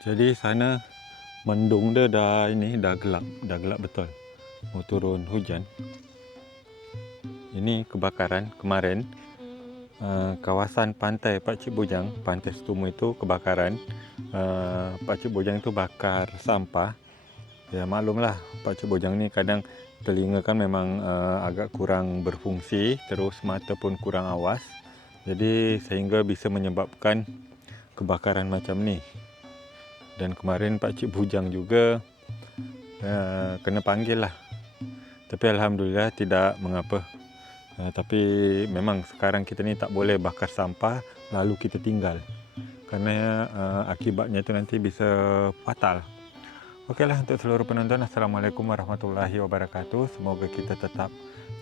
Jadi sana mendung dia dah gelap betul. Mau turun hujan. Ini kebakaran kemarin. Kawasan pantai Pakcik Bujang, Pantai Setumu itu kebakaran. Pakcik Bujang itu bakar sampah. Ya maklumlah, Pakcik Bujang ni kadang telinga kan memang agak kurang berfungsi, terus mata pun kurang awas. Jadi sehingga bisa menyebabkan kebakaran macam ni. Dan kemarin Pakcik Bujang juga kena panggil lah. Tapi alhamdulillah tidak mengapa. Tapi memang sekarang kita ni tak boleh bakar sampah lalu kita tinggal. Kerana akibatnya itu nanti bisa fatal. Okeylah, untuk seluruh penonton, Assalamualaikum warahmatullahi wabarakatuh. Semoga kita tetap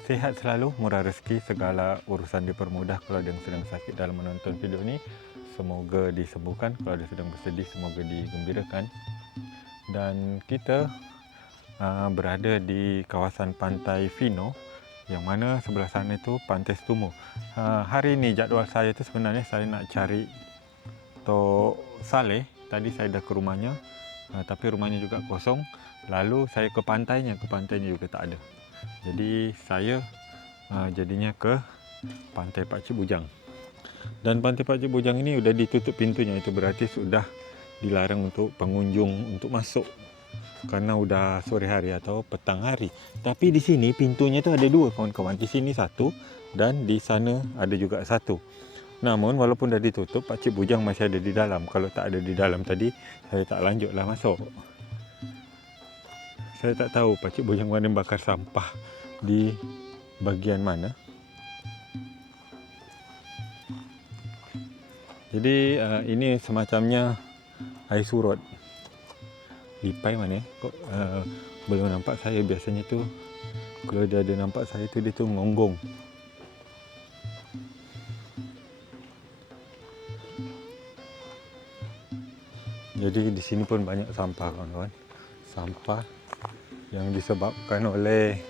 sihat selalu, murah rezeki, segala urusan dipermudah. Kalau ada yang sedang sakit dalam menonton video ni, semoga disembuhkan. Kalau ada sedang bersedih, semoga digembirakan. Dan kita berada di kawasan Pantai Fino, yang mana sebelah sana itu Pantai Setumu. Hari ini jadual saya tu sebenarnya saya nak cari Tok Saleh. Tadi saya dah ke rumahnya, tapi rumahnya juga kosong. Lalu saya ke pantainya juga tak ada. Jadi saya jadinya ke Pantai Pakcik Bujang. Dan Pantai Pakcik Bujang ini sudah ditutup pintunya, itu berarti sudah dilarang untuk pengunjung untuk masuk. Karena udah sore hari atau petang hari. Tapi di sini pintunya tu ada dua kawan-kawan. Di sini satu dan di sana ada juga satu. Namun walaupun dah ditutup, Pakcik Bujang masih ada di dalam. Kalau tak ada di dalam tadi, saya tak lanjutlah masuk. Saya tak tahu Pakcik Bujang mana bakar sampah di bahagian mana. Jadi ini semacamnya air surut. Lipai mana? Kok belum nampak saya. Biasanya tu kalau dia ada nampak saya tu, dia tu ngonggong. Jadi di sini pun banyak sampah kawan-kawan. Sampah yang disebabkan oleh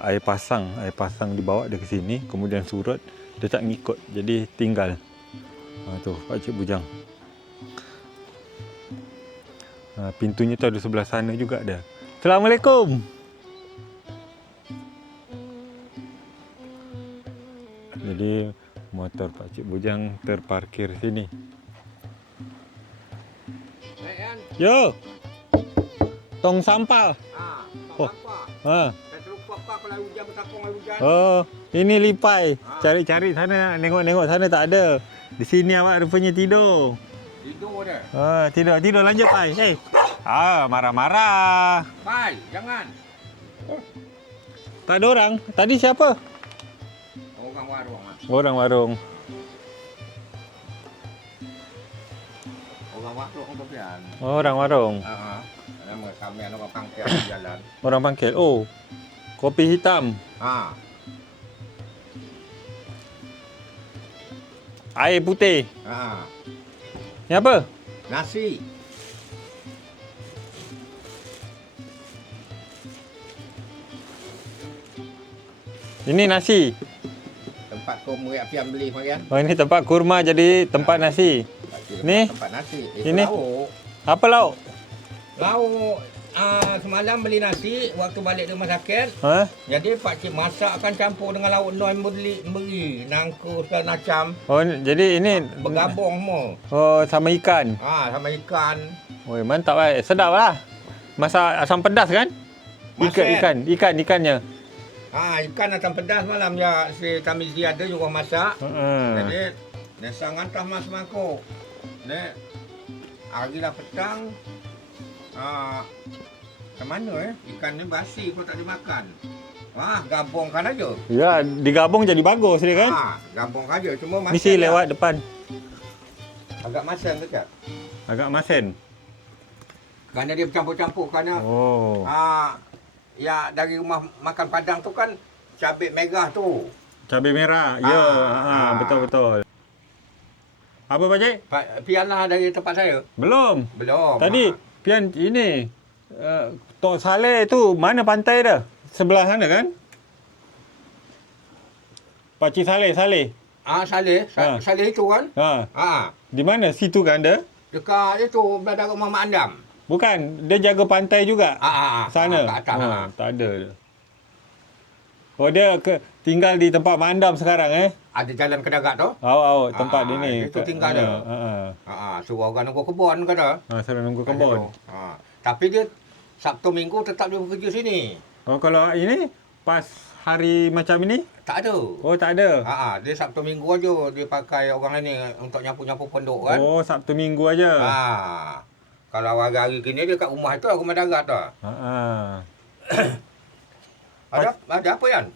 air pasang dibawa dia ke sini, kemudian surut, dia tak ngikut, jadi tinggal. Tu Pakcik Bujang. Pintunya tu ada sebelah sana juga ada. Assalamualaikum. Jadi motor Pakcik Bujang terparkir sini. Yo. Tong sampah. Oh. Ha. Hujan. Oh, ini lipai. Cari-cari sana, nengok-nengok sana tak ada. Di sini awak rupanya tidur. Tidur dah. Tidur lanjut pai. Marah-marah. Pai, jangan. Tak ada orang. Tadi siapa? Orang warung. Orang warung. Orang warung tu pian. Orang warung. Nama kami orang pangkil jalan. Orang pangkil. Oh. Kopi hitam. Air putih. Ni apa? Nasi. Ini nasi. Tempat kau murid pian beli marian. Oh, ini tempat kurma jadi tempat nasi. Ni? Tempat nasi. Ini? Lauk. Apa lauk? Lauk. Semalam beli nasi waktu balik rumah sakit. Jadi pakcik masak akan campur dengan lauk noi beri nangku segala macam. Oh, jadi ini bergabung semua. Oh, sama ikan. Sama ikan. Oi, mantap eh. Sedap lah. Masak asam pedas kan? Ikannya. Ikan asam pedas malam ya si Tamizi ada juga masak. Jadi nesangan tah mas mangkuk. Nek hari dah petang. Ke mana ikan ni basi pun tak dimakan. Gabungkan aja. Ya, digabung jadi bagus dia kan? Gabungkan aja cuma masin. Mesti lewat depan. Agak masin dekat. Agak masin. Kerana dia bercampur-campur kerana ya dari rumah makan Padang tu kan cabai merah tu. Cabai merah. Ya, betul-betul. Apa Pakcik? Pianlah dari tempat saya. Belum. Tadi pian ini Tok Saleh tu mana pantai dah? Sebelah sana kan? Pakcik Saleh. Saleh itu kan? Di mana? Situ kan ada? Dekat itu Bandar Muhammad Andam. Bukan, dia jaga pantai juga. Sana. Kat atas. Tak ada. Oh, dia tinggal di tempat Mandam sekarang Ada jalan ke darat tu. Tempat dia ni. Itu tinggal dia. Suruh orang nunggu kebun kata. Suruh nunggu kebun. Tapi dia Sabtu Minggu tetap dia bekerja sini. Oh, kalau ini pas hari macam ini? Tak ada. Oh, tak ada. Dia Sabtu Minggu aja dia pakai orang ini untuk nyapu-nyapu pondok kan. Oh, Sabtu Minggu aja. Kalau hari-hari gini dia kat rumah itu rumah darat tu. Ada apa Yan?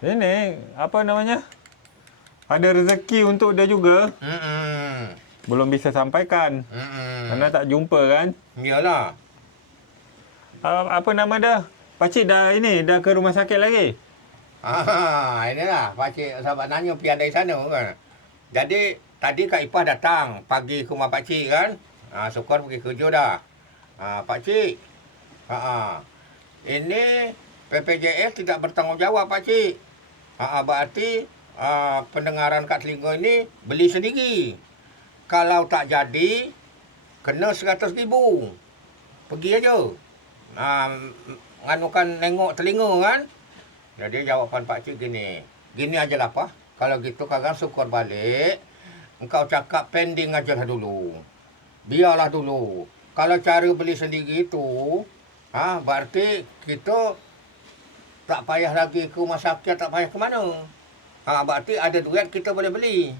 Ini apa namanya? Ada rezeki untuk dia juga. Belum bisa sampaikan. Karena tak jumpa kan? Iyalah. Apa nama dah? Pakcik dah ke rumah sakit lagi? Inilah pakcik sahabat nanya pian dari sana kan. Jadi tadi Kak Ipah datang pagi ke rumah pakcik kan. Syukur pergi kerja dah. Pakcik. Ini PPJS tidak bertanggungjawab pakcik. Berarti pendengaran kat telinga ini beli sendiri. Kalau tak jadi kena 100,000. Pergi aja. Nganukan nengok telinga kan. Jadi jawapan pakcik gini. Gini ajalah Pak. Kalau gitu kadang syukur balik. Engkau cakap pending ajalah dulu. Biarlah dulu. Kalau cara beli sendiri tu, berarti kita tak payah lagi ke rumah sakit, tak payah ke mana. Berarti ada duit kita boleh beli.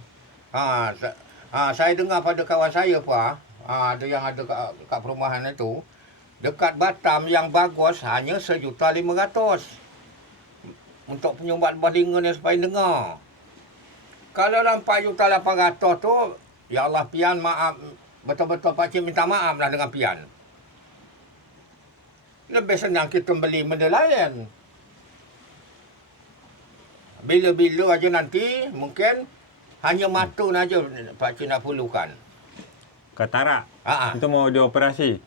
Saya dengar pada kawan saya Pak, ada yang ada kat perumahan itu, dekat Batam yang bagus hanya 1,500,000 untuk penyumbat balingan yang supaya dengar. Kalau dalam 4,800,000 tu, ya Allah pian maaf. Betul-betul pakcik minta maaf lah dengan pian. Lebih senang kita beli benda lain. Bila-bila aja nanti mungkin hanya mata aja pakcik nak perlukan. Katarak. Itu mau dioperasi.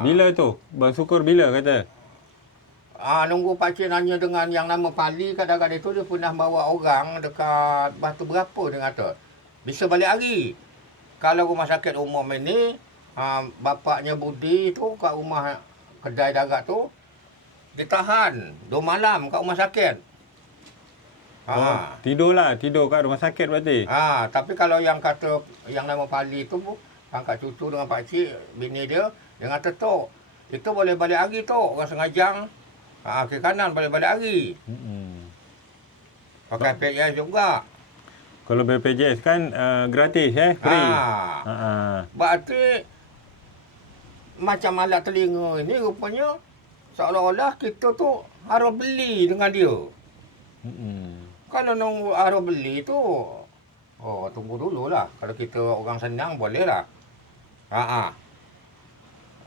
Bila tu? Bang Syukur bila kata? Nunggu pakcik nanya dengan yang nama Pali kadang-kadang itu dia pernah bawa orang dekat Batu berapa dia kata. Bisa balik hari. Kalau rumah sakit umum ini, bapaknya Budi tu kat rumah kedai darat tu, ditahan 2 malam kat rumah sakit. Tidur kat rumah sakit berarti. Tapi kalau yang kata yang nama Pali tu, angkat cucu dengan pakcik, bini dia kata tok, itu boleh balik hari tok, orang Sengajang, ke kanan boleh balik hari. Pakai PJS juga. Kalau BPJS kan gratis free. Berarti macam alat telinga ini rupanya seolah-olah kita tu harus beli dengan dia. Kalau nunggu harus beli tu, tunggu dululah. Kalau kita orang senang boleh lah.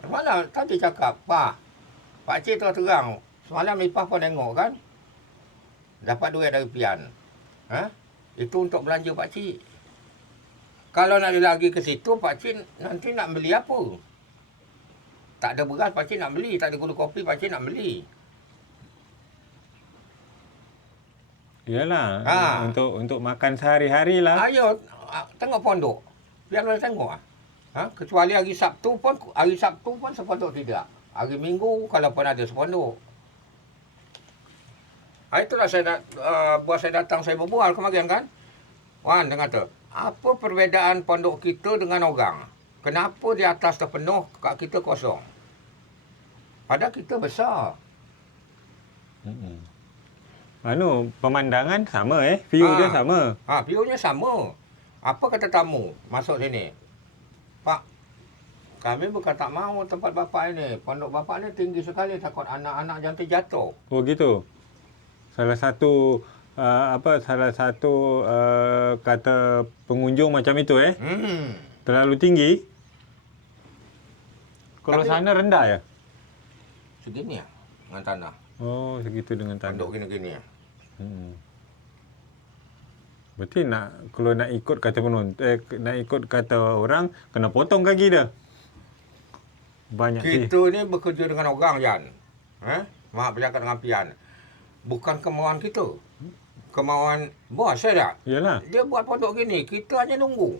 Mana tadi cakap, pakcik terang. Semalam Ipah pun tengok kan. Dapat duit dari pian. Itu untuk belanja pakcik. Kalau nak lagi ke situ, pakcik nanti nak beli apa? Tak ada beras, pakcik nak beli. Tak ada gula kopi, pakcik nak beli. Yalah, untuk makan sehari-hari lah. Ayo, tengok pondok. Biar boleh tengok. Kecuali hari Sabtu pun sepondok tidak. Hari Minggu kalau pun ada sepondok. Itulah buat saya datang, saya berbual kemarin kan. Wan, dia kata, apa perbezaan pondok kita dengan orang? Kenapa di atas terpenuh, kat kita kosong? Padahal kita besar. Pemandangan sama view dia sama. View-nya sama. Apa kata tamu masuk sini? Pak, kami bukan tak mahu tempat bapak ini. Pondok bapak ini tinggi sekali, takut anak-anak jangan terjatuh. Oh gitu. Salah satu kata pengunjung macam itu terlalu tinggi. Kalau sana rendah ya? Segini ya dengan tanah. Oh, segitu dengan tanah. Pondok gini-gini ya. Berarti kalau nak ikut kata nak ikut kata orang, kena potong kaki dah. Banyak kita ni bekerja dengan orang Jan. Maaf bercakap dengan pian. Bukan kemauan kita. Kemauan bos saya tak? Yalah. Dia buat pondok gini, kita hanya nunggu.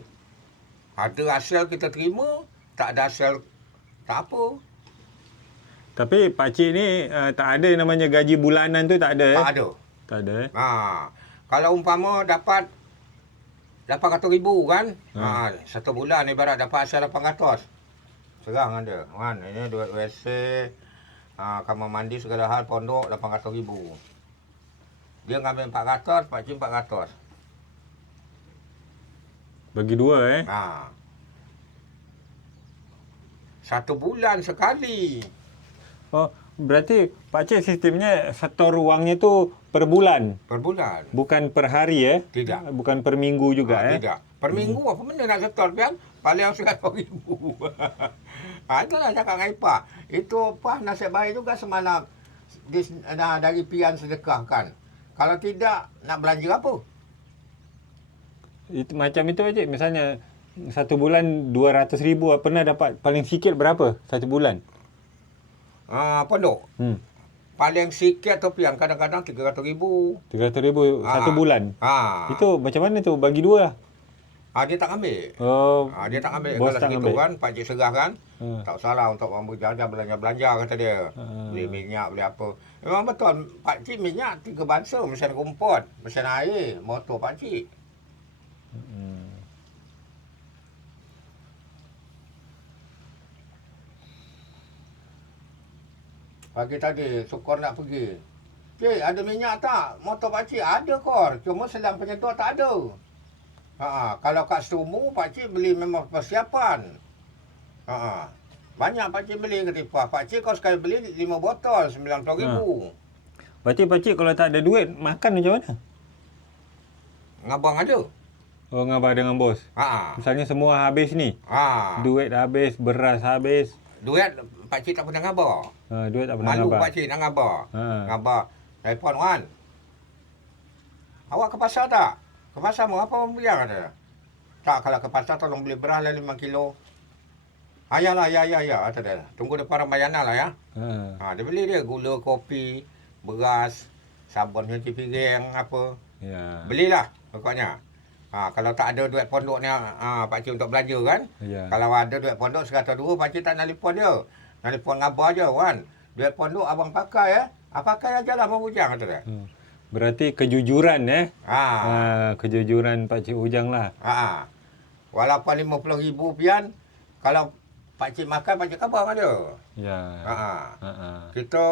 Ada hasil kita terima, tak ada hasil tak apa. Tapi pakcik ni tak ada namanya gaji bulanan tu, tak ada Tak ada. Tak ada Kalau umpama dapat 800,000 kan. Ha. Satu bulan ibarat dapat hasil 800. Serang ada. Kan, ini duit WC, kamar mandi segala hal pondok 800,000. Dia ngambil 400, pakcik 400. Bagi dua Satu bulan sekali. Oh, berarti pakcik sistemnya setor wangnya tu per bulan, Per bulan. bukan per hari Tidak. Bukan per minggu juga Tidak. Per minggu apa benda nak setor pian? Paling 100,000. Itulah cakap dengan Ipah. Itu apa nasib baik juga semalam dari pian sedekah kan. Kalau tidak nak belanja apa? Itu macam itu pakcik. Misalnya satu bulan 200,000, pernah dapat paling sikit berapa satu bulan? Pondok. Paling sikit tu pian kadang-kadang 300,000. 300,000 satu bulan. Itu macam mana tu? Bagi dua. Dia tak ambil. Oh, Dia tak ambil. bos Kalau tak segitu ambil. kan, pakcik serah kan. Tak salah untuk berjalan belanja-belanja kata dia. Ha. Beli minyak, beli apa. Memang betul. Pakcik minyak 3 bangsa. Mesin rumput, mesin air, motor pakcik. Pagi tadi, Sukor nak pergi. Cik, ada minyak tak? Motor pakcik ada kor. Cuma selang penyedot tak ada. Kalau kat Serumu, pakcik beli memang persiapan. Banyak pakcik beli kata Ipah. Pakcik kau sekali beli 5 botol, 90,000. Berarti pakcik kalau tak ada duit, makan macam mana? Ngabang ada. Oh, ngabar dengan bos. Misalnya semua habis ni. Duit habis, beras habis. Duit pakcik tak pernah ngabar. Duit tak pernah Malu ngabar. pakcik nak ngabar. Ha. Ngabar. Telefon Wan. Awak ke pasar tak? Ke pasar mau apa mau bilang kata. Tak, kalau ke pasar tolong beli beras lah 5 kilo. Yalah, ya. Kata dia. Tunggu depan Ramayana lah ya. Dia beli dia gula, kopi, beras, sabun cuci piring, apa. Ya. Belilah pokoknya. Kalau tak ada duit pondok ni, pakcik untuk belanja kan. Ya. Kalau ada duit pondok 102, pakcik tak nak telefon dia. Nak telefon ngabar je kan. Duit pondok abang pakai pakai aja lah mau bujang kata dia. Berarti kejujuran kejujuran Pakcik Ujang lah. Walaupun 50,000 pian, kalau pakcik makan, pakcik khabar dengan dia. Ya. Kita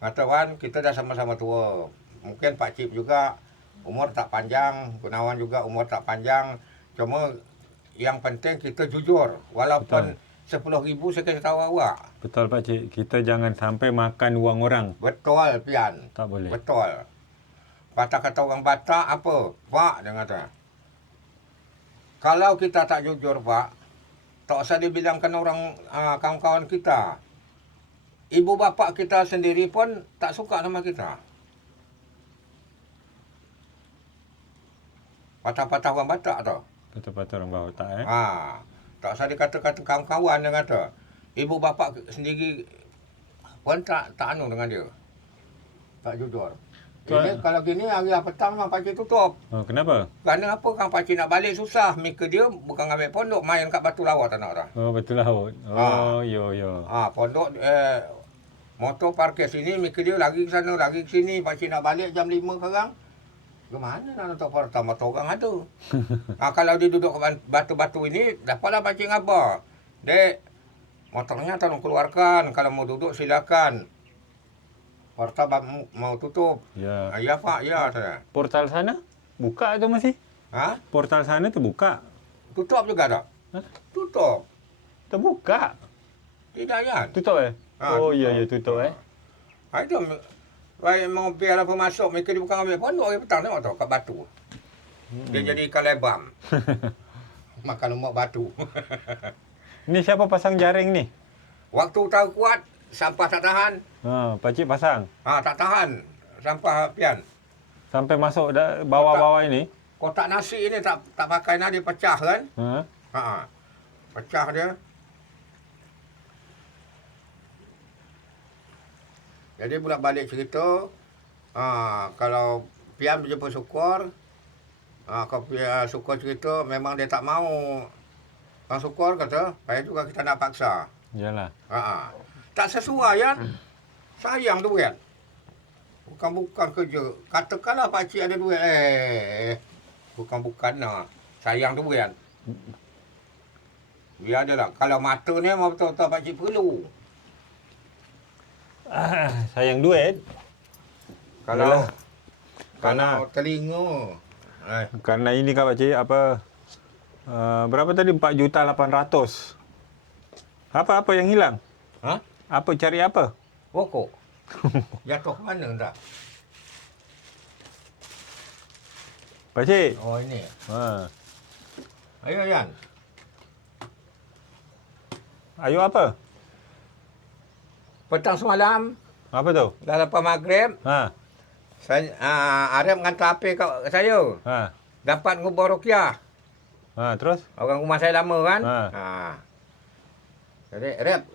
kata Wan, kita dah sama-sama tua. Mungkin pakcik juga umur tak panjang, Gunawan juga umur tak panjang. Cuma yang penting kita jujur. Walaupun 10,000 saya kasih tahu awak. Betul pakcik, kita jangan sampai makan wang orang. Betul pian. Tak boleh. Betul. Kata orang Batak apa? Pak, dia kata. Kalau kita tak jujur, Pak, tak usah dibilangkan orang kawan-kawan kita. Ibu bapa kita sendiri pun tak suka sama kita. Patah-patah orang Batak tu. Betul-betul orang bawa tak Tak usah dikata-kata kawan-kawan, dia kata. Ibu bapa sendiri pun tak anu dengan dia. Tak jujur. Ini kalau gini hari petang memang pakcik tutup. Kenapa? Kerana apa kan pakcik nak balik susah. Mika dia bukan ambil pondok, main kat Batu Lawat tak nak dah. Betul lah. Yo. Pondok motor parkir sini, mika dia lagi ke sana, lagi ke sini. Pakcik nak balik jam 5 sekarang. Ke mana nak letak pertama motor orang ada. Kalau dia duduk kat batu-batu ini, dapatlah pakcik ngabar. Dek, motornya tolong keluarkan. Kalau mau duduk silakan. Portal mau tutup. Ya. Ya Pak, ya saya. Portal sana buka tu masih? Portal sana terbuka. Tutup juga tak? Tutup. Terbuka. Tidak ya. Tutup Oh ya tutup Itu baik mau biar apa masuk, mereka dia bukan ambil pondok hari petang tengok tu kat batu. Dia jadi ikan lebam. Makan lemak batu. Ni siapa pasang jaring ni? Waktu tahu kuat, sampah tak tahan. Pakcik pasang. Tak tahan sampah pian. Sampai masuk bawah-bawah ini. Kotak nasi ini tak pakai nak dia pecah kan? Pecah dia. Jadi pula balik cerita, kalau pian berjumpa Sukor, kalau Sukor cerita memang dia tak mau Kang Sukor kata, payah juga kita nak paksa. Yalah. Tak sesuai kan? Sayang duit. Bukan kerja. Katakanlah pakcik ada duit. Bukan lah. Sayang duit. Biar je lah. Kalau mata ni memang betul-betul pakcik perlu. Sayang duit. Kalau Yalah. kalau telinga. Karena ini kan pakcik apa berapa tadi 4,800,000. Apa yang hilang? Ha? Apa cari apa? Rokok. Jatuh mana tak? Pakcik. Oh ini. Ayo Yan. Ayo apa? Petang semalam Apa tu? dah lepas maghrib, saya Arif menghantar HP kat saya. Dapat ngubur ruqyah. Terus? Orang rumah saya lama kan? Ha. Jadi Arif,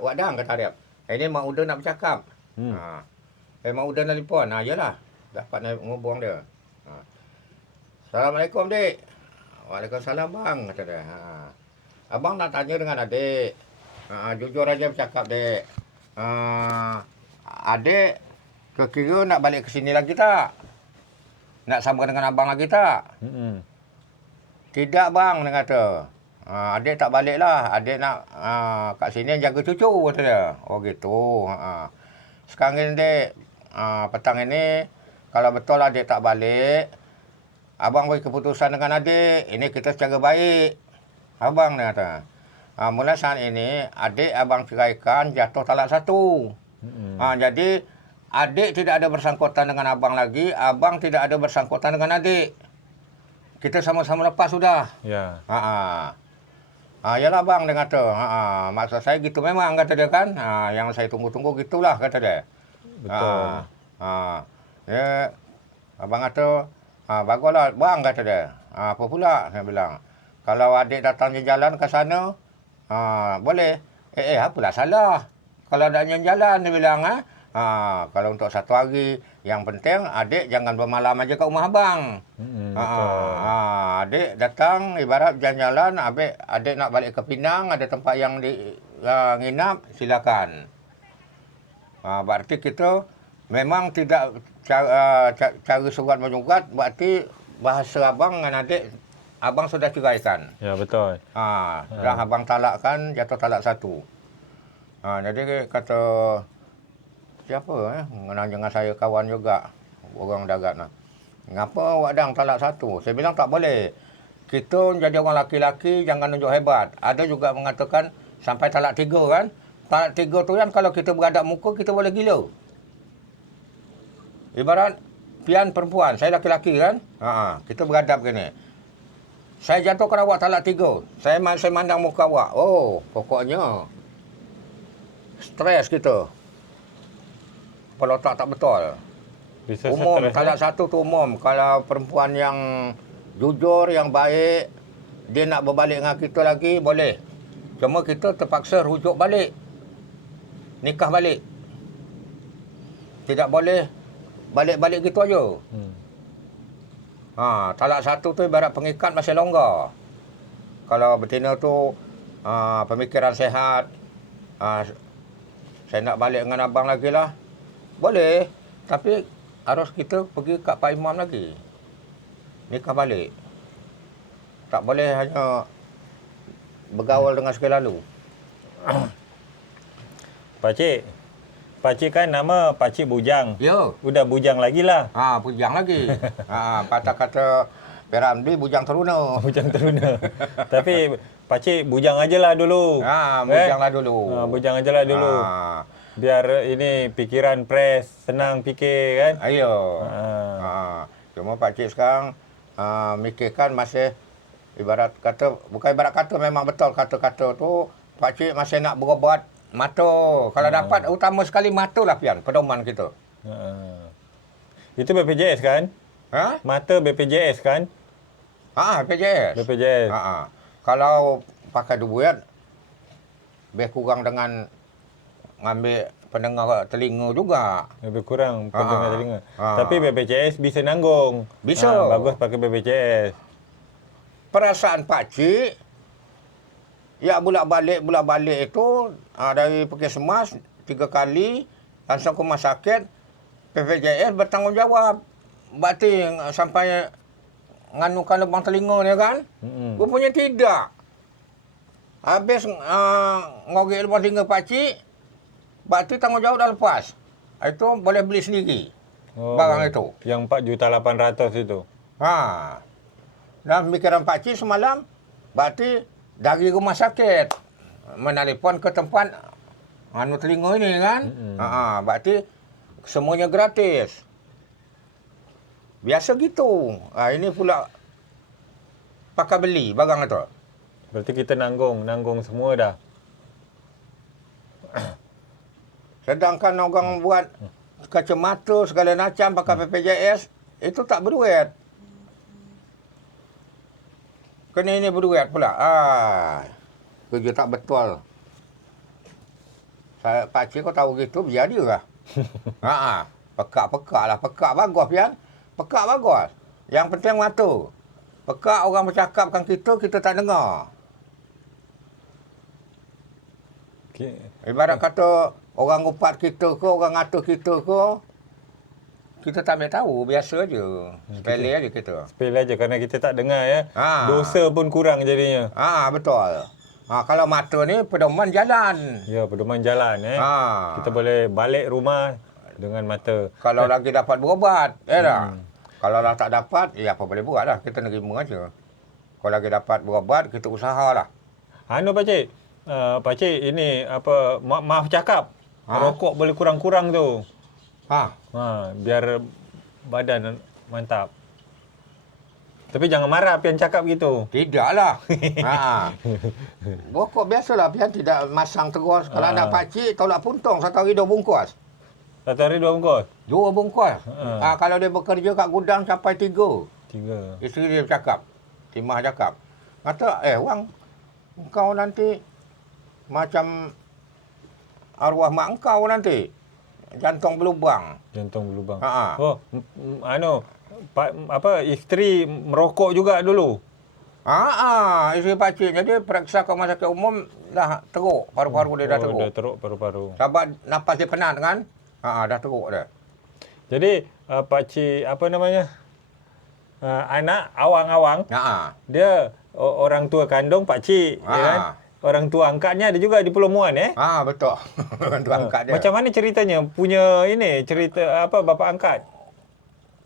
wak dang kata Arif. Ini Mak Uda nak bercakap. Mak Uda telefon. Yalah. Dapat nak ngubur dia. Assalamualaikum, Dik. Waalaikumsalam, Bang. Kata dia. Abang nak tanya dengan adik. Jujur aja bercakap, Dek. Adik kira nak balik ke sini lagi tak? Nak sama dengan abang lagi tak? Tidak, Bang, dia kata. Adik tak balik lah. Adik nak kat sini jaga cucu, kata dia. Oh gitu. Sekarang ni, Dek, petang ini, kalau betul adik tak balik, abang beri keputusan dengan adik. Ini kita secara baik. Abang dia kata. Mula saat ini, adik abang ceraikan jatuh talak 1. Jadi, adik tidak ada bersangkutan dengan abang lagi. Abang tidak ada bersangkutan dengan adik. Kita sama-sama lepas sudah. Ya. Yalah bang, dia kata. Maksud saya gitu memang, kata dia kan. Yang saya tunggu-tunggu gitulah, kata dia. Betul. Ya, abang kata, baguslah bang, kata dia. Apa pula, saya bilang. Kalau adik datang jalan ke sana, boleh. Apalah salah. Kalau ada jalan, dia bilang. Kalau untuk satu hari, yang penting adik jangan bermalam aja kat rumah abang. Adik datang, ibarat jalan-jalan, adik nak balik ke Pinang, ada tempat yang nginap, silakan. Berarti kita memang tidak cara surat menyurat, berarti bahasa abang dengan adik, abang sudah ceraikan. Ya, betul. Dah abang talakkan, jatuh talak 1. Jadi kata siapa mengenang dengan saya kawan juga orang darat lah. Ngapa awak dang talak 1? Saya bilang tak boleh. Kita jadi orang laki-laki jangan tunjuk hebat. Ada juga mengatakan sampai talak 3 kan. Talak 3 tu kan kalau kita beradab muka kita boleh gila. Ibarat pian perempuan, saya laki-laki kan. Kita beradab gini. Saya jatuhkan awak talak 3. Saya mandang muka awak. Oh, pokoknya stres kita. Kalau tak betul. Bisa Umum, stres, talak 1 tu umum. Kalau perempuan yang jujur, yang baik, dia nak berbalik dengan kita lagi, boleh. Cuma kita terpaksa rujuk balik. Nikah balik. Tidak boleh balik-balik gitu aja. Talak 1 tu ibarat pengikat masih longgar. Kalau betina tu pemikiran sehat, saya nak balik dengan abang lagi lah. Boleh, tapi harus kita pergi kat Pak Imam lagi. Nikah balik. Tak boleh hanya bergaul dengan sekali lalu. Pakcik kan nama Pakcik Bujang. Ya. Udah bujang lagi lah. Bujang lagi. Kata-kata Peramli bujang teruna. Bujang teruna. Tapi Pakcik bujang ajalah dulu. Bujanglah dulu. Bujang ajalah dulu. Biar ini pikiran fresh, senang fikir kan. Ayo. Cuma pakcik sekarang mikirkan masih ibarat kata, bukan ibarat kata, memang betul kata-kata tu, pakcik masih nak berobat mata. Kalau dapat, utama sekali mata lah pian, pedoman kita. Itu BPJS kan? Mata BPJS kan? BPJS. BPJS. Kalau pakai duit, lebih kurang dengan ngambil pendengar telinga juga. Lebih kurang pendengar telinga. Tapi BPJS bisa nanggung. Bisa. Bagus pakai BPJS. Perasaan pakcik, Ya bolak-balik itu dari Puskesmas 3 kali langsung ke rumah sakit. PPJS bertanggungjawab. Berarti sampai nganukan lubang telinga ni kan. Rupanya tidak. Habis ngorek lubang telinga pakcik, berarti tanggungjawab dah lepas. Itu boleh beli sendiri barang itu. Yang 4,800,000 itu. Dan pemikiran pakcik semalam, berarti dari rumah sakit menelpon ke tempat telinga ini kan. Berarti semuanya gratis. Biasa gitu. Ini pula pakai beli barang itu. Berarti kita nanggung semua dah. Sedangkan orang buat kacamata segala macam pakai PPJS, itu tak berduit. Kena ini berduit pula. Kerja tak betul. Pakcik kau tahu gitu, biar dia lah. Pekak lah. Pekak bagus, Pian. Pekak bagus. Yang penting mata. Pekak orang bercakapkan kita tak dengar. Okay. Ibarat kata orang upat kita ke, orang ngatur kita ke, kita tak boleh tahu, biasa je. Sepele aja kita. Sepele aja kerana kita tak dengar ya. Dosa pun kurang jadinya. Betul. Kalau mata ni pedoman jalan. Ya, pedoman jalan Kita boleh balik rumah dengan mata. Kalau lagi dapat berubat, dah. Kalau dah tak dapat, apa boleh buat lah. Kita nerima aja. Kalau lagi dapat berubat, kita usahalah. Pakcik. Pakcik, ini apa, maaf cakap. Rokok boleh kurang-kurang tu. Biar badan mantap. Tapi jangan marah Pian cakap gitu. Tidaklah. Rokok biasalah Pian tidak masang terus. Kalau nak pakcik, tolak puntung 1 hari 2 bungkus. 1 hari 2 bungkus? 2 bungkus. Kalau dia bekerja kat gudang sampai 3. 3. Isteri dia cakap. Timah cakap. Kata, Wang, engkau nanti macam arwah mak engkau nanti. Jantung berlubang. Isteri merokok juga dulu. Isteri pakcik. Jadi periksa ke rumah sakit umum dah teruk. Paru-paru dia dah teruk. Dah teruk paru-paru. Sebab nafas dia penat kan. Dah teruk dah. Jadi pakcik apa namanya? Anak awang-awang. Dia orang tua kandung pakcik, ya kan? Orang tua angkatnya ada juga di Pulau Muan betul. Orang tua angkat dia. Macam mana ceritanya? Punya cerita apa bapa angkat?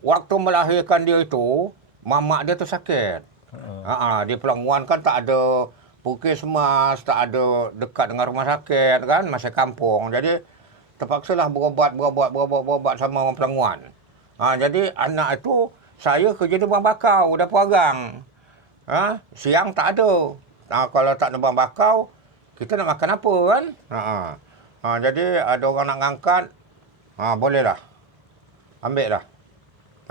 Waktu melahirkan dia itu, mamak dia tu sakit. Di Pulau Muan kan tak ada Puskesmas, tak ada dekat dengan rumah sakit kan, masih kampung. Jadi terpaksalah berobat sama orang Pulau Muan. Jadi anak itu saya kerja di Bang Bakau, dapur arang. Siang tak ada. Kalau tak ada Bang Bakau, kita nak makan apa kan? Jadi ada orang nak ngangkat, bolehlah. Ambil lah.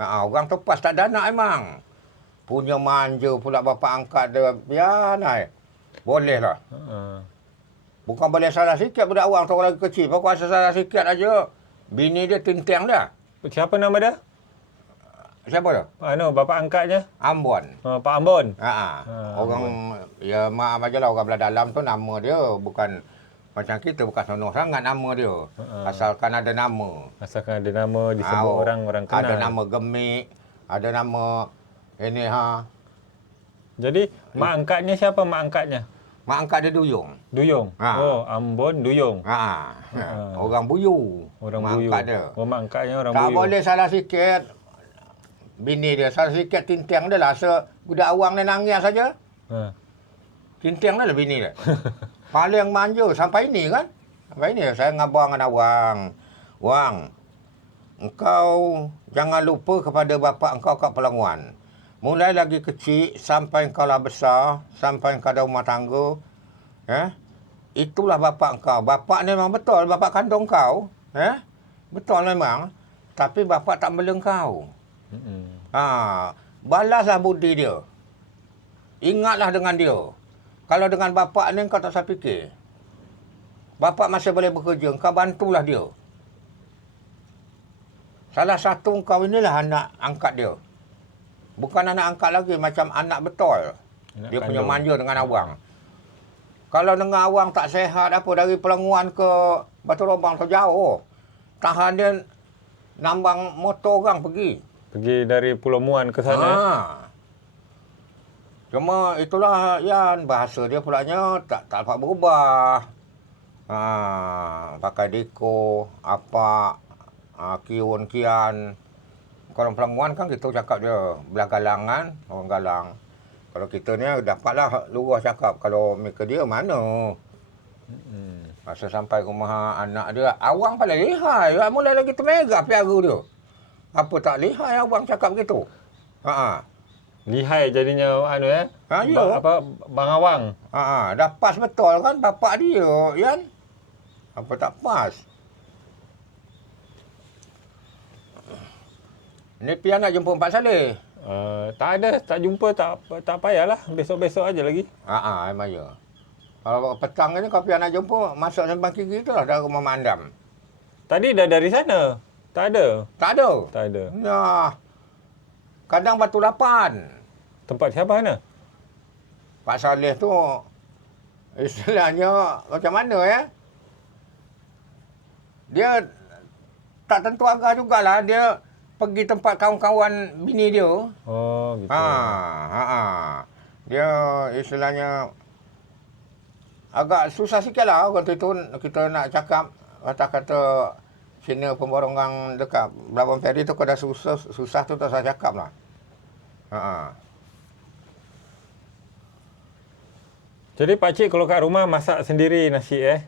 Orang tu pas tak ada anak memang. Punya manja pula bapa angkat dia. Biar naik. Boleh lah. Bukan boleh salah sikit budak orang tu orang lagi kecil. Pokok asal salah sikit aja. Bini dia tinteng dah. Siapa nama dia? Siapa tu? Bapa angkatnya? Ambon. Pak Ambon? Orang, ya maaf aja lah orang belah dalam tu nama dia. Bukan macam kita, bukan sonoh sangat nama dia. Asalkan ada nama. Disebut orang kenal. Ada nama gemik. Ada nama ini Jadi mak angkatnya siapa mak angkatnya? Mak angkat dia Duyung. Ambon Duyung. Orang Buyu. Mak angkat dia. Mak angkatnya orang tak Buyu. Tak boleh salah sikit. Bini dia salah sikit tinteng dia lah. Budak awang dia nangis saja. Tinteng dia lah bini dia. Paling manja sampai ini kan. Sampai ini saya ngabang dengan awang. Wang, engkau jangan lupa kepada bapa engkau kat Pelangwan. Mulai lagi kecil sampai engkau lah besar, sampai engkau ada rumah tangga. Itulah bapa engkau. Bapa ni memang betul, bapa kandung kau. Betul memang. Tapi bapa tak bela kau. Balaslah budi dia. Ingatlah dengan dia. Kalau dengan bapa ni kau tak usah fikir. Bapa masih boleh bekerja, kau bantulah dia. Salah satu kau inilah anak angkat dia. Bukan anak angkat lagi, macam anak betul. Dia punya manja dengan abang. Kalau dengar awang tak sehat apa dari Pelanguan ke Batu Lobang tu jauh. Tahan dia nambang motor orang pergi. Pergi dari Pulau Muan ke sana. Cuma itulah Yan, bahasa dia pulanya tak dapat berubah. Pakai diko, apa, kiun, kian. Kalau Pelanguan kan kita cakap dia belah galangan, orang galang. Kalau kita ni dapatlah luah cakap. Kalau mereka dia mana? Masa sampai rumah anak dia, awang paling lihai. Mula lagi termegah piara dia. Apa tak lihai awang cakap gitu? Lihai jadinya ya. Ya. Apa Bang Awang. Dah pas betul kan bapak dia, Yan. Apa tak pas? Ni Pian nak jumpa Pak Saleh. Tak ada, tak jumpa, tak payahlah. Besok-besok aja lagi. Memang ya. Kalau petang ni kau Pian nak jumpa, masuk sembang kiri tu lah dari rumah Mandam. Tadi dah dari sana. Tak ada. Tak ada. Tak ada. Nah. Kadang Batu Lapan. Tempat siapa mana? Pak Saleh tu istilahnya macam mana ya? Dia tak tentu agak jugalah. Dia pergi tempat kawan-kawan bini dia. Oh, gitu. Dia istilahnya agak susah sikit lah waktu itu kita nak cakap kata-kata Cina pemborongan dekat Belabang Ferry tu kalau dah susah tu tak saya cakap lah. Jadi pakcik kalau kat rumah masak sendiri nasi Ya.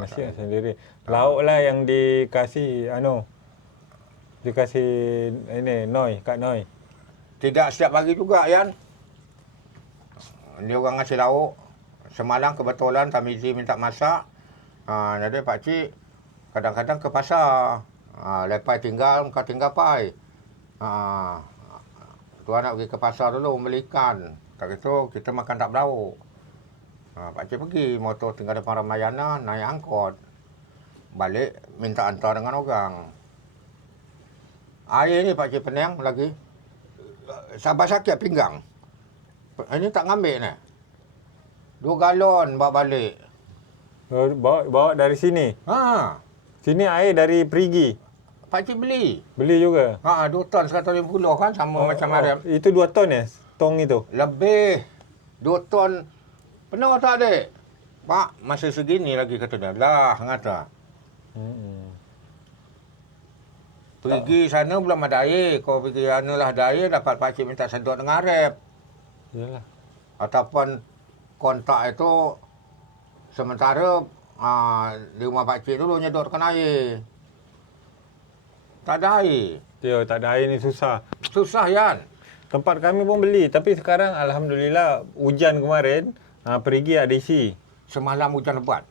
Nasi sendiri. Lauk lah yang dikasih dikasih ini Kak Noi. Tidak setiap hari juga, Yan. Dia orang ngasih lauk. Semalam kebetulan Tamizi minta masak. Jadi pakcik kadang-kadang ke pasar. Lepas tinggal, kau tinggal pai. Tuan nak pergi ke pasar dulu beli ikan. Tak gitu kita makan tak berlauk. Pakcik pergi, motor tinggal depan Ramayana, naik angkot. Balik minta hantar dengan orang. Air ni pakcik Penang lagi. Sabar sakit pinggang. Ini tak ngambil ni. 2 galon bawa balik. Bawa dari sini. Sini air dari Perigi. Pakcik beli. Beli juga. 2 ton 150 kan sama macam Mariam. Itu 2 ton ya? Tong itu. Lebih 2 ton. Penuh tak adik? Pak, masih segini lagi kata dia. Lah, ngata. Pergi sana belum ada air. Kau pergi sana lah ada air, dapat pakcik minta sedot dengan Arab. Yalah. Ataupun kontak itu sementara di rumah pakcik dulu nyedotkan air. Tak ada air. Tak ada air ni susah. Susah, Yan. Tempat kami pun beli. Tapi sekarang Alhamdulillah hujan kemarin. Perigi ada isi. Semalam hujan lebat.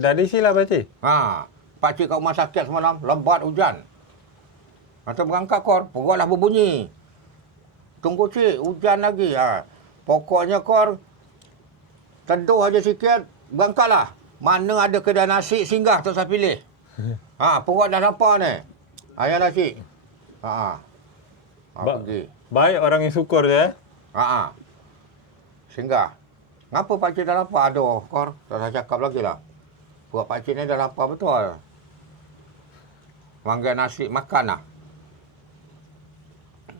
Dah ada isi lah pakcik. Pakcik kat rumah sakit semalam, lebat hujan. Masa berangkat kor, perutlah berbunyi. Tunggu cik, hujan lagi. Pokoknya kor, teduh aja sikit, berangkatlah. Mana ada kedai nasi, singgah tak saya pilih. Perut dah nampak ni. Ayalah cik. Pergi. Baik orang yang syukur je. Singgah. Ngapa pakcik dah lapar? Aduh, kor, tak saya cakap lagi lah. Buat pakcik ni dah lapar betul. Manggil nasi makan lah.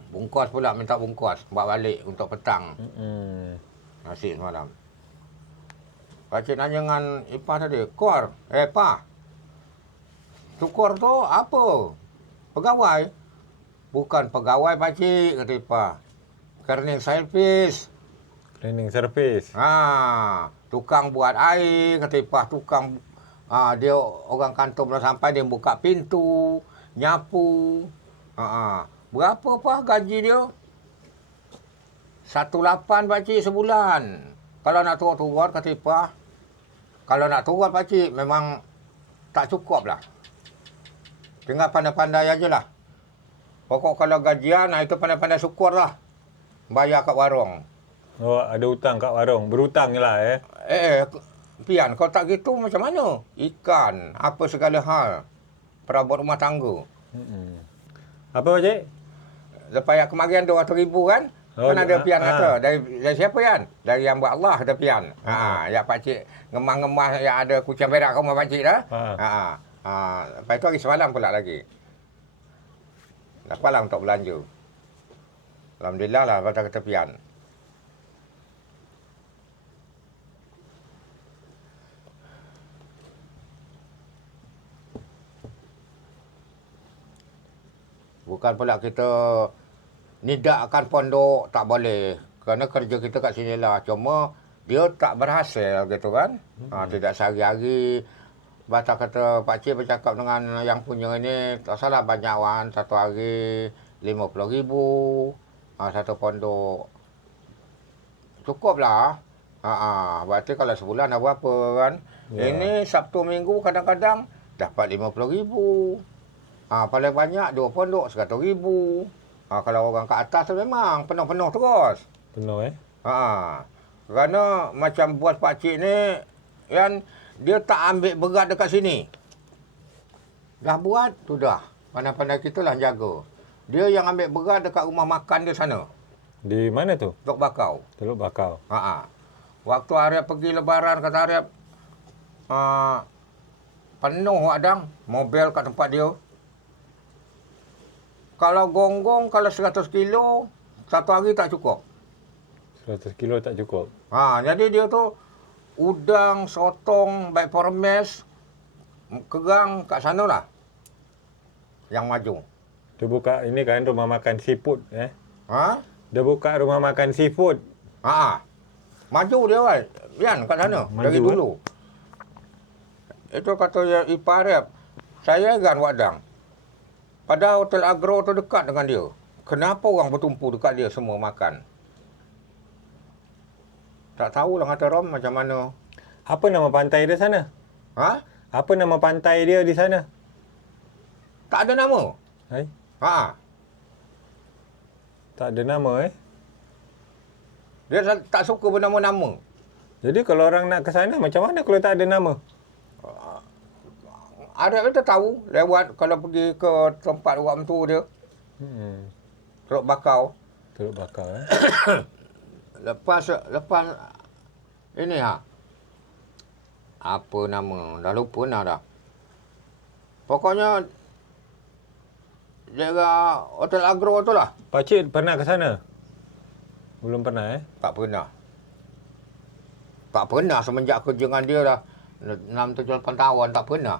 Bungkus pula, minta bungkus. Bawa balik untuk petang. Nasi semalam. Pakcik nanya dengan Ipah tadi, Kor, Pa, tu Kor tu apa? Pegawai? Bukan pegawai pakcik, kata Ipah. Cleaning service. Cleaning service. Tukang buat air, kata Ipah. Tukang, dia orang kantor belum sampai, dia buka pintu, nyapu. Berapa Pak gaji dia? 1.8 pakcik sebulan. Kalau nak turut-turut, kata Ipah. Kalau nak turut pakcik, memang tak cukup lah. Tinggal pandai-pandai aja lah. Pokok kalau gajian, itu pandai-pandai syukur lah. Bayar kat warung. Oh, ada hutang kat warung. Berhutang je lah Pian, kau tak gitu macam mana? Ikan, apa segala hal. Perabot rumah tangga. Apa pakcik? Lepas yang kemarin 200,000 kan? Kan ada pian kata. Dari siapa Yan? Dari yang buat Allah kata pian. Ya pakcik ngemah-ngemah yang ada kucing berak rumah pakcik dah. Lepas tu hari semalam pula lagi. Dapatlah untuk belanja. Alhamdulillah lah pasal ketepian. Bukan pula kita nidakkan pondok, tak boleh. Kerana kerja kita kat sini lah. Cuma dia tak berhasil gitu kan. Tidak sehari-hari. Baca kata pakcik bercakap dengan yang punya ni, tak salah banyak wan, satu hari 50,000. Satu pondok. Cukup lah. Berarti kalau sebulan dah berapa kan. Ini Sabtu Minggu kadang-kadang dapat 50,000. Paling banyak 2 pondok 100,000. Kalau orang kat atas tu memang penuh-penuh terus. Penuh Kerana macam bos pakcik ni kan, dia tak ambil berat dekat sini. Dah buat, sudah. Pandai-pandai kita lah jaga. Dia yang ambil berat dekat rumah makan dia sana. Di mana tu? Teluk Bakau. Teluk Bakau. Waktu Arif pergi lebaran, kata Arif, penuh adang mobil kat tempat dia. Kalau gonggong, kalau 100 kilo, satu hari tak cukup. 100 kilo tak cukup. Jadi dia tu udang, sotong, baik pormes, kerang kat sana lah. Yang maju. Dia buka ini kan rumah makan seafood. Dia buka rumah makan seafood. Maju dia kan. Yan kat sana. Dari dulu. Itu kata ipar dia. Saya kan wadang. Padahal Hotel Agro tu dekat dengan dia. Kenapa orang bertumpu dekat dia semua makan? Tak tahulah kata Rom macam mana. Apa nama pantai dia sana? Apa nama pantai dia di sana? Tak ada nama. Tak ada nama Dia tak suka bernama-nama. Jadi kalau orang nak ke sana macam mana kalau tak ada nama? Ada kita tahu lewat kalau pergi ke tempat orang mentua dia. Teluk Bakau. Teluk Bakau Lepas ini apa nama? Dah lupa dah. Pokoknya daerah Hotel Agro tu lah. Pakcik pernah ke sana? Belum pernah Tak pernah. Tak pernah semenjak kerja dengan dia dah 6, 7, 8 tahun tak pernah.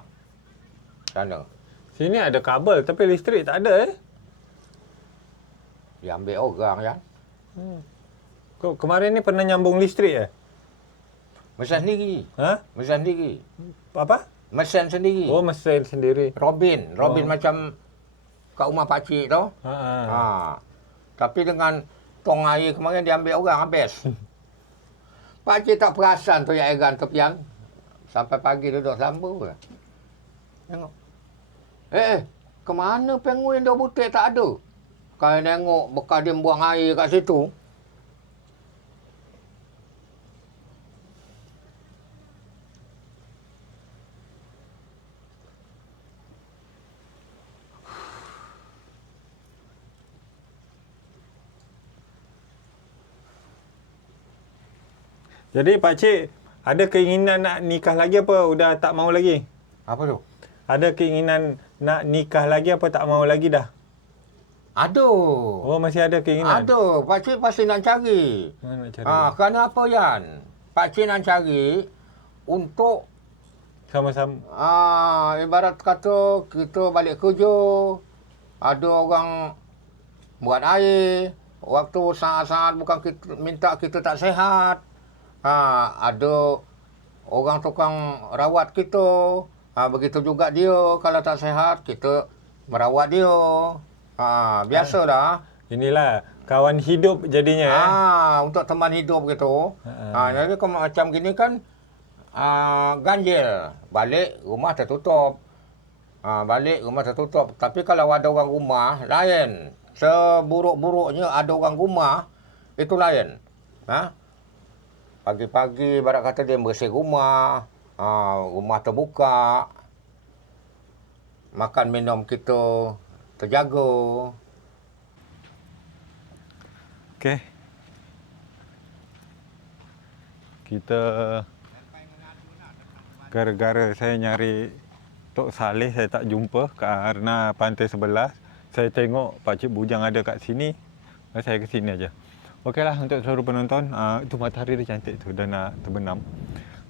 Sana. Sini ada kabel tapi listrik tak ada Dia ambil orang ya. Kemarin ni pernah nyambung listrik Mesin sendiri. Mesin sendiri. Apa? Mesin sendiri. Oh, mesin sendiri. Robin macam kat rumah pakcik tu. Tapi dengan tong air kemarin dia ambil orang habis. Pakcik tak perasan tu yang airan tepian. Sampai pagi duduk sambung lah. Tengok. Ke mana penguin dah butik tak ada? Kalau tengok bekas dia buang air kat situ. Jadi pakcik ada keinginan nak nikah lagi apa udah tak mau lagi? Apa tu? Ada keinginan nak nikah lagi apa tak mau lagi dah? Ada. Oh, masih ada keinginan? Ada. Pakcik pasti nak cari. Nak cari. Kerana apa Yan? Pakcik nak cari untuk sama-sama. Ibarat kata kita balik kerja, ada orang buat air, waktu saat-saat bukan kita minta kita tak sihat. Ada orang tukang rawat kita. Begitu juga dia kalau tak sihat kita merawat dia. Biasalah. Inilah kawan hidup jadinya. Untuk teman hidup gitu. Jadi kalau macam gini kan ganjil. Balik rumah tertutup. Balik rumah tertutup. Tapi kalau ada orang rumah lain. Seburuk-buruknya ada orang rumah itu lain. Pagi-pagi barat kata dia bersih rumah. Rumah terbuka. Makan minum kita terjaga. Okey. Kita gara-gara saya nyari Tok Saleh saya tak jumpa karena pantai sebelah. Saya tengok Pakcik Bujang ada kat sini. Saya ke sini aja. Okeylah untuk seluruh penonton, itu matahari dia cantik tu dah nak terbenam.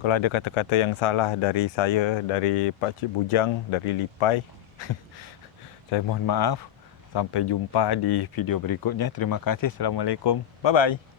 Kalau ada kata-kata yang salah dari saya, dari Pakcik Bujang, dari Lipai, saya mohon maaf. Sampai jumpa di video berikutnya. Terima kasih. Assalamualaikum. Bye-bye.